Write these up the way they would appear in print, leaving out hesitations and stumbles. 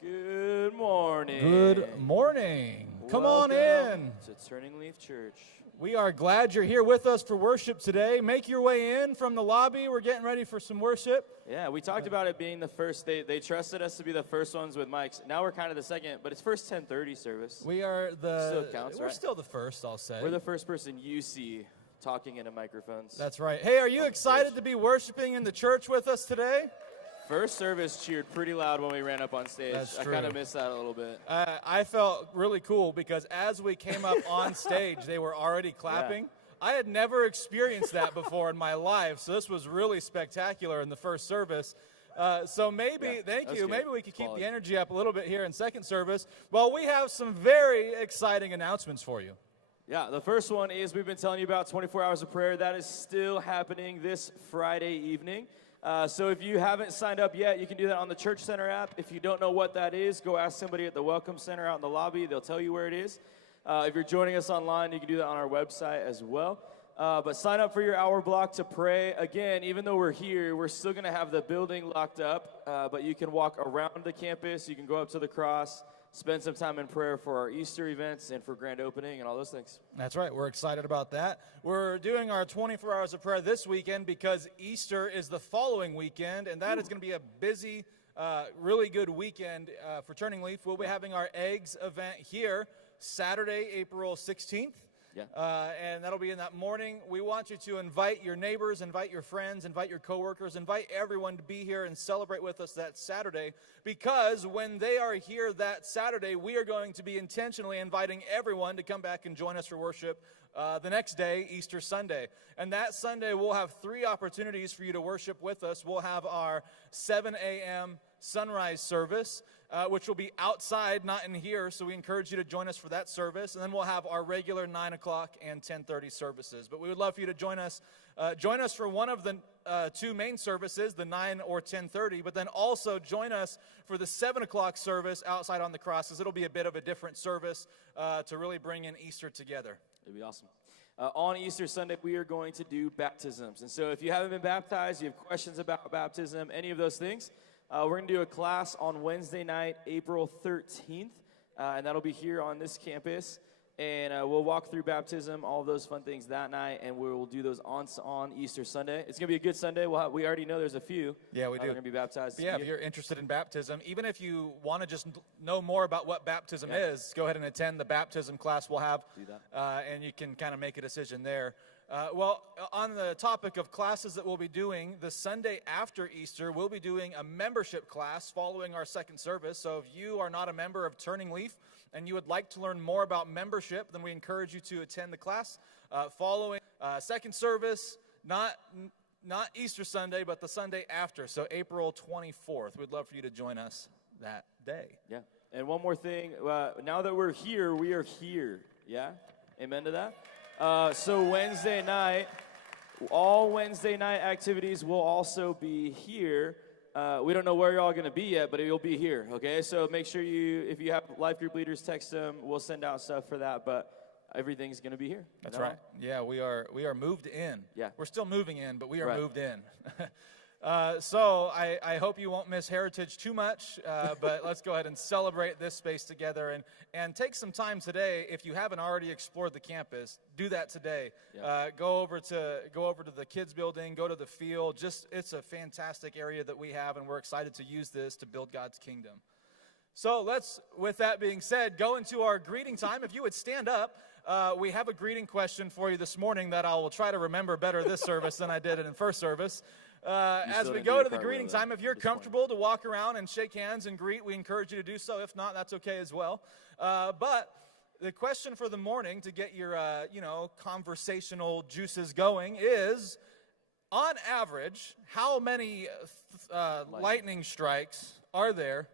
Good morning. Good morning. Come on in. To Turning Leaf Church. We are glad you're here with us for worship today. Make your way in from the lobby. We're getting ready for some worship. Yeah, we talked about it being the first. They trusted us to be the first ones with mics. Now we're kind of the second, but it's first 10:30 service. We are Still counts, we're right? still the first, I'll say. We're the first person you see talking into microphones. That's right. Hey, are you excited to be worshiping in the church with us today? First service cheered pretty loud when we ran up on stage. That's true. I kind of missed that a little bit. I felt really cool because as we came up on stage, they were already clapping. Yeah. I had never experienced that before in my life, so this was really spectacular in the first service. So maybe, thank you, maybe we could keep the energy up a little bit here in second service. Well, we have some very exciting announcements for you. Yeah, the first one is we've been telling you about 24 hours of prayer. That is still happening this Friday evening. So if you haven't signed up yet, you can do that on the Church Center app. If you don't know what that is, go ask somebody at the Welcome Center out in the lobby. They'll tell you where it is. If you're joining us online, you can do that on our website as well. But sign up for your hour block to pray. Again, even though we're here, we're still going to have the building locked up. But you can walk around the campus. You can go up to the cross, spend some time in prayer for our Easter events and for grand opening and all those things. That's right. We're excited about that. We're doing our 24 hours of prayer this weekend because Easter is the following weekend, and that is going to be a busy, really good weekend for Turning Leaf. We'll be having our Eggs event here Saturday, April 16th. Yeah. And that'll be in that morning. We want you to invite your neighbors, invite your friends, invite your coworkers, invite everyone to be here and celebrate with us that Saturday, because when they are here that Saturday, we are going to be intentionally inviting everyone to come back and join us for worship the next day, Easter Sunday. And that Sunday, we'll have 3 opportunities for you to worship with us. We'll have our 7 a.m. sunrise service, which will be outside, not in here, so we encourage you to join us for that service. And then we'll have our regular 9 o'clock and 10:30 services. But we would love for you to join us for one of the 2 main services, the 9 or 10:30, but then also join us for the 7 o'clock service outside on the cross, because it'll be a bit of a different service to really bring in Easter together. It'd be awesome. On Easter Sunday, we are going to do baptisms. And so if you haven't been baptized, you have questions about baptism, any of those things, we're going to do a class on Wednesday night, April 13th, and that'll be here on this campus. And we'll walk through baptism, all of those fun things that night, and we will do those on Easter Sunday. It's going to be a good Sunday. We already know there's a few. Yeah, we do. They're going to be baptized. Yeah, if you're interested in baptism, even if you want to just know more about what baptism is, go ahead and attend the baptism class we'll have. Do that. And you can kind of make a decision there. Well, on the topic of classes that we'll be doing, the Sunday after Easter, we'll be doing a membership class following our second service. So if you are not a member of Turning Leaf and you would like to learn more about membership, then we encourage you to attend the class following second service, not Easter Sunday, but the Sunday after, so April 24th. We'd love for you to join us that day. Yeah. And one more thing, now that we're here, we are here. Yeah? Amen to that? So Wednesday night, all Wednesday night activities will also be here. We don't know where you're all going to be yet, but you'll be here, okay? So make sure if you have life group leaders, text them. We'll send out stuff for that, but everything's going to be here. That's right. Yeah, we are moved in. Yeah. We're still moving in, but we are moved in. So I hope you won't miss Heritage too much, but let's go ahead and celebrate this space together and take some time today. If you haven't already explored the campus, do that today. Yeah. Go over to the kids building, go to the field. It's a fantastic area that we have, and we're excited to use this to build God's kingdom. So let's, with that being said, go into our greeting time. If you would stand up, we have a greeting question for you this morning that I will try to remember better this service than I did in first service. As we go to the greeting time, if you're comfortable to walk around and shake hands and greet, we encourage you to do so. If not, that's okay as well. But the question for the morning, to get your conversational juices going, is, on average, how many lightning strikes are there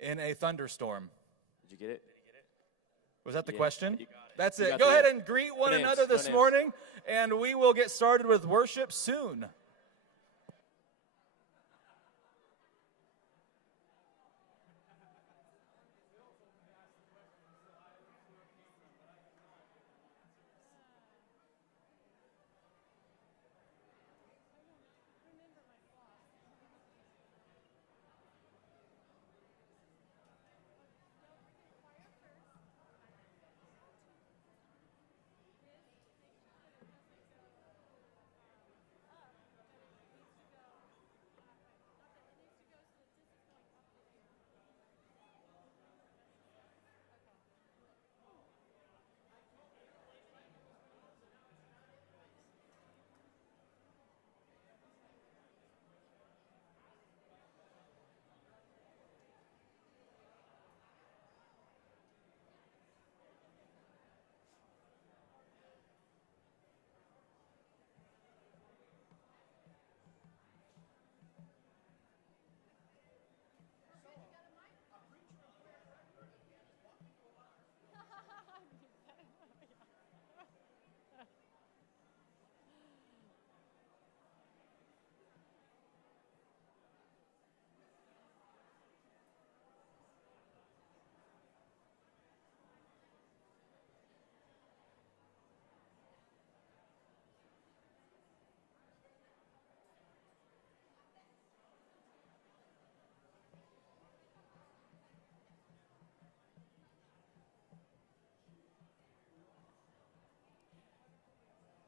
in a thunderstorm? Did you get it? Was that the question? You got it. That's You it. got Go the ahead names. and greet one No names. another this No names. morning, and we will get started with worship soon.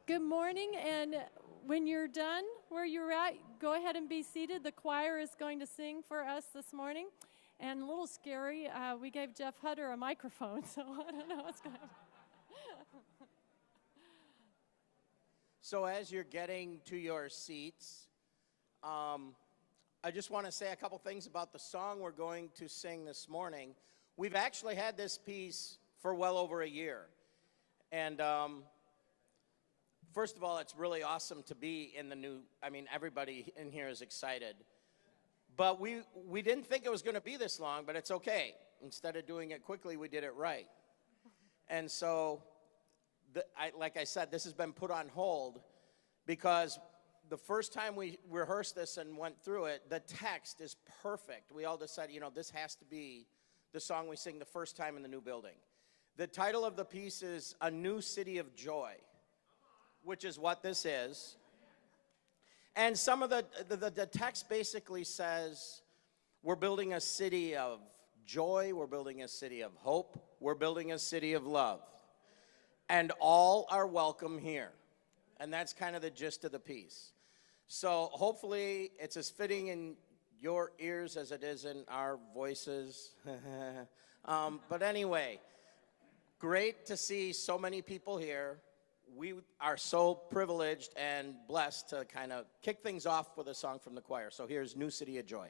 Good morning, and when you're done where you're at, go ahead and be seated. The choir is going to sing for us this morning. And a little scary, we gave Jeff Hutter a microphone, so I don't know what's going to happen. So as you're getting to your seats, I just want to say a couple things about the song we're going to sing this morning. We've actually had this piece for well over a year. And first of all, it's really awesome to be in the new, everybody in here is excited. But we didn't think it was going to be this long, but it's okay. Instead of doing it quickly, we did it right. And so, like I said, this has been put on hold because the first time we rehearsed this and went through it, the text is perfect. We all decided, this has to be the song we sing the first time in the new building. The title of the piece is A New City of Joy, which is what this is. And some of the text basically says, we're building a city of joy, we're building a city of hope, we're building a city of love. And all are welcome here. And that's kind of the gist of the piece. So hopefully it's as fitting in your ears as it is in our voices. But anyway, great to see so many people here. We are so privileged and blessed to kind of kick things off with a song from the choir. So here's New City of Joy.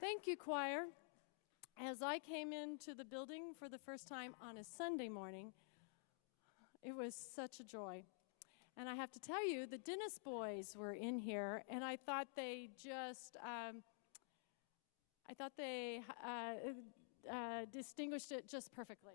Thank you, choir. As I came into the building for the first time on a Sunday morning, it was such a joy. And I have to tell you, the Dennis boys were in here, and I thought they just, distinguished it just perfectly.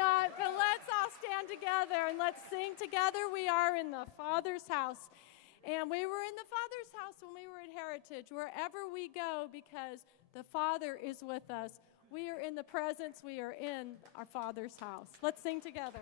not, but let's all stand together and let's sing together. We are in the Father's house. And we were in the Father's house when we were at Heritage, wherever we go, because the Father is with us. We are in the presence. We are in our Father's house. Let's sing together.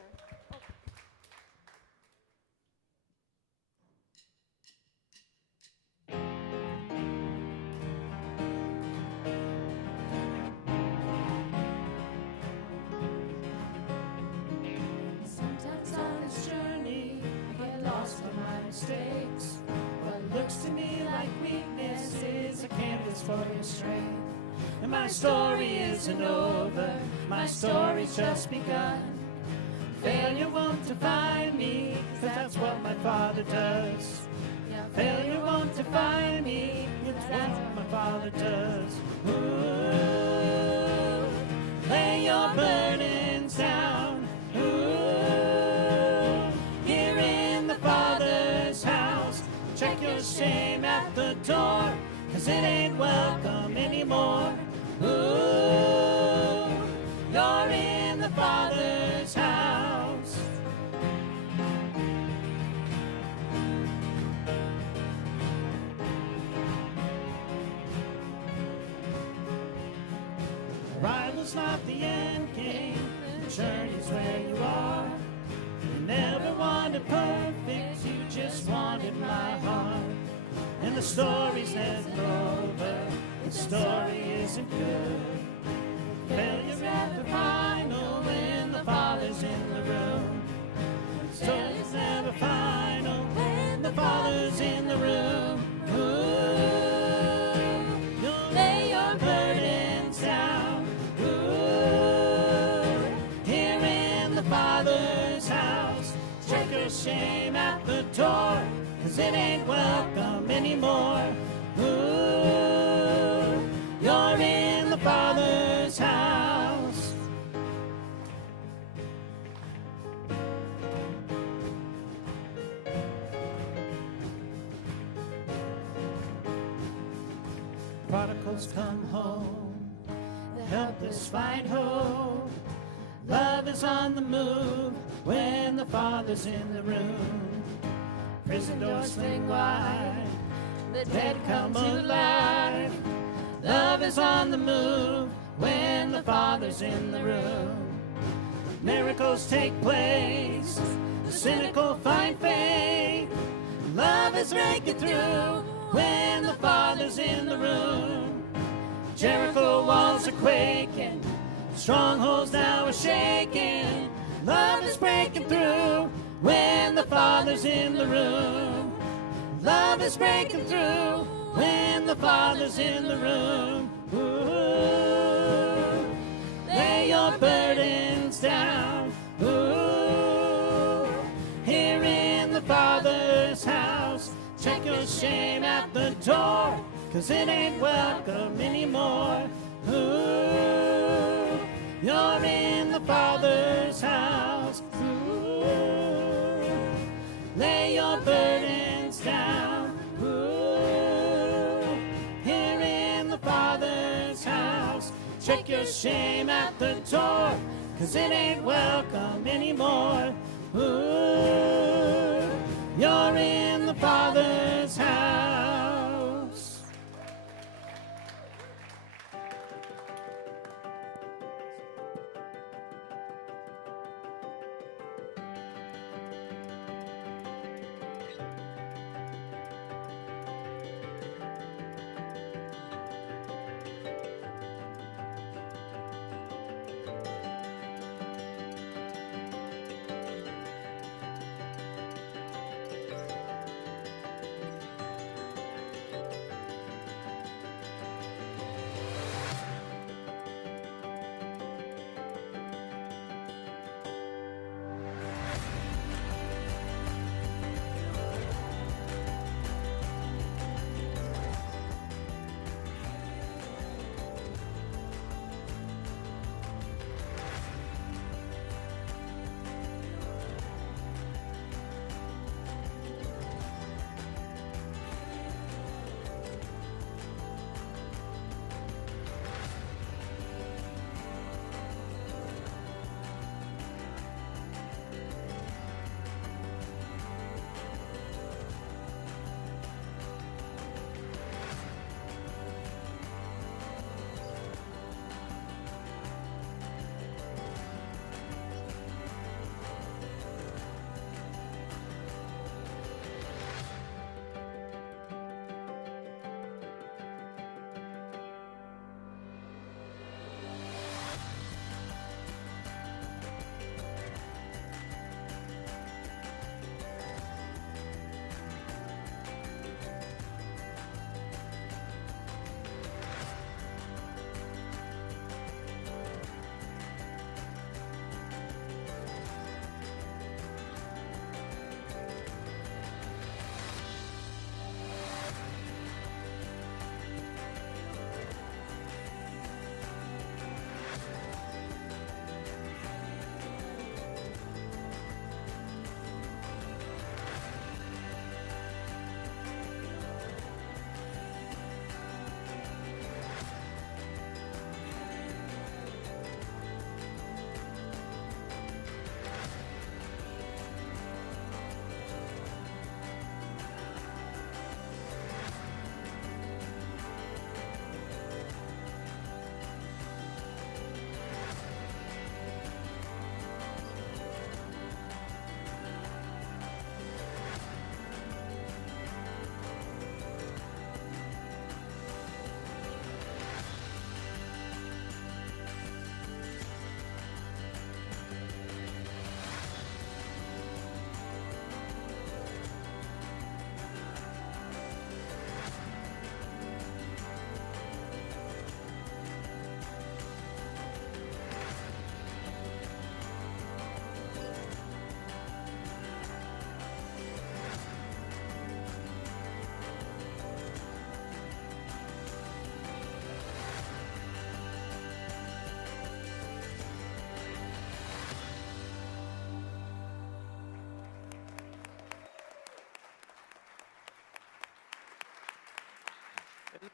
Sometimes on this journey, I get lost in my mistakes. What looks to me like weakness is a canvas for your strength. And my story isn't over, my story's just begun. Failure won't define me, 'cause that's what my Father does. Failure won't define me, it's what my Father does. Ooh, lay your burdens down. Ooh, here in the Father's house. Check your shame at the door, 'cause it ain't welcome anymore. Ooh, you're in the Father's house. Arrival's not the end game, the journey's where you are. You never wanted perfect, you just wanted my heart. And the story's never over, the story isn't good. Failure's never final when the Father's in the room. The story's never final when the Father's in the room. Ooh, you'll lay your burdens down. Ooh, here in the Father's house. Check your shame at the door, 'cause it ain't welcome anymore. Ooh, you're in the Father's house. Prodigals come home, the helpless find hope. Love is on the move when the Father's in the room. Prison doors swing wide, the dead come to life. Love is on the move when the Father's in the room. Miracles take place, the cynical find faith. Love is breaking through when the Father's in the room. Jericho walls are quaking, strongholds now are shaking. Love is breaking through when the Father's in the room. Love is breaking through when the Father's in the room. Ooh, lay your burdens down. Ooh, here in the Father's house. Check your shame at the door, 'cause it ain't welcome anymore. Ooh, you're in the Father's house. Ooh, lay your burdens down. Ooh, here in the Father's house. Check your shame at the door, 'cause it ain't welcome anymore. Ooh, you're in the Father's house.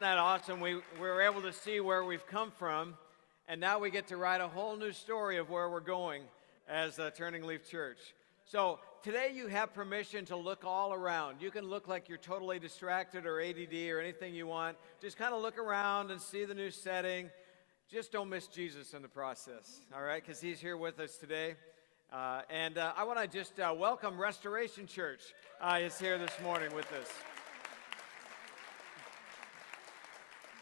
that awesome? We were able to see where we've come from, and now we get to write a whole new story of where we're going as Turning Leaf Church. So today you have permission to look all around. You can look like you're totally distracted or ADD or anything you want. Just kind of look around and see the new setting. Just don't miss Jesus in the process, all right? Because he's here with us today. I want to just welcome Restoration Church is here this morning with us.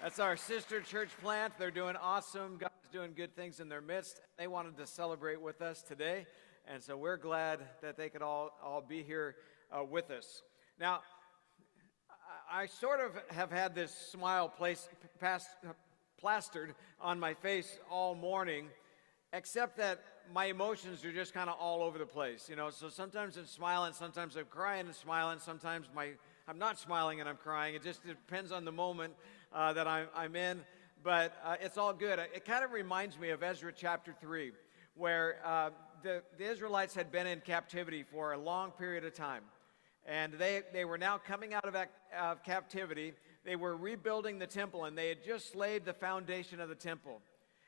That's our sister church plant. They're doing awesome. God's doing good things in their midst. They wanted to celebrate with us today, and so we're glad that they could all be here with us. Now, I sort of have had this smile plastered on my face all morning, except that my emotions are just kind of all over the place, you know. So sometimes I'm smiling, sometimes I'm crying and smiling, sometimes I'm not smiling and I'm crying. It just depends on the moment that I'm in, but it's all good. It kind of reminds me of Ezra chapter 3, where the Israelites had been in captivity for a long period of time, and they were now coming out of captivity. They were rebuilding the temple, and they had just laid the foundation of the temple.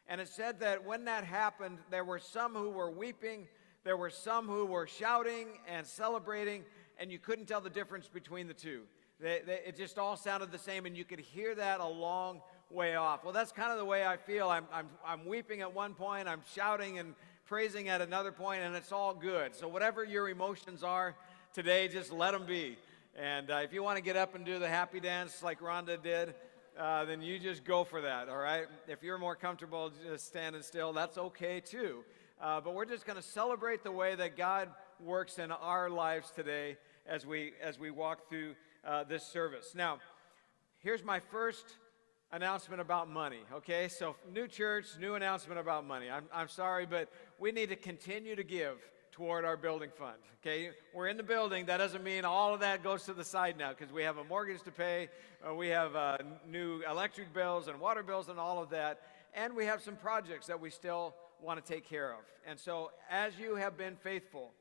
And it said that when that happened, there were some who were weeping, there were some who were shouting and celebrating, and you couldn't tell the difference between the two. It just all sounded the same, and you could hear that a long way off. Well, that's kind of the way I feel. I'm weeping at one point, I'm shouting and praising at another point, and it's all good. So whatever your emotions are today, just let them be. And if you want to get up and do the happy dance like Rhonda did, then you just go for that, all right? If you're more comfortable just standing still, that's okay too. But we're just going to celebrate the way that God works in our lives today as we walk through this service. Now, here's my first announcement about money, okay? So new church, new announcement about money. I'm sorry, but we need to continue to give toward our building fund, okay? We're in the building. That doesn't mean all of that goes to the side now, because we have a mortgage to pay, we have new electric bills and water bills and all of that, and we have some projects that we still want to take care of. And so as you have been faithful,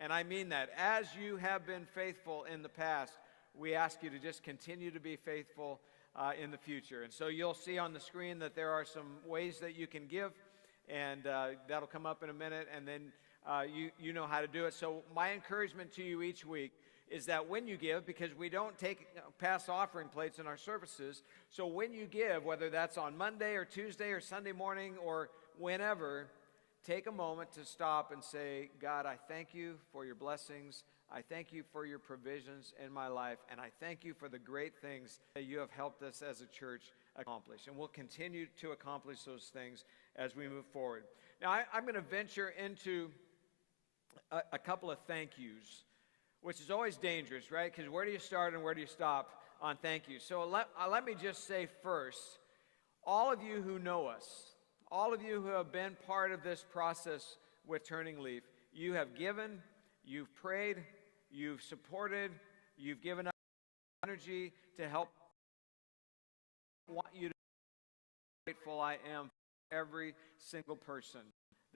and I mean that, as you have been faithful in the past, we ask you to just continue to be faithful in the future. And so you'll see on the screen that there are some ways that you can give, and that'll come up in a minute, and then you know how to do it. So my encouragement to you each week is that when you give, because we don't take pass offering plates in our services, so when you give, whether that's on Monday or Tuesday or Sunday morning or whenever, take a moment to stop and say, God, I thank you for your blessings. I thank you for your provisions in my life, and I thank you for the great things that you have helped us as a church accomplish. And we'll continue to accomplish those things as we move forward. Now, I'm going to venture into a couple of thank yous, which is always dangerous, right? Because where do you start and where do you stop on thank you? So let me just say first, all of you who know us, all of you who have been part of this process with Turning Leaf, you have given, you've prayed, you've supported, you've given up energy to help. I want you to be grateful I am for every single person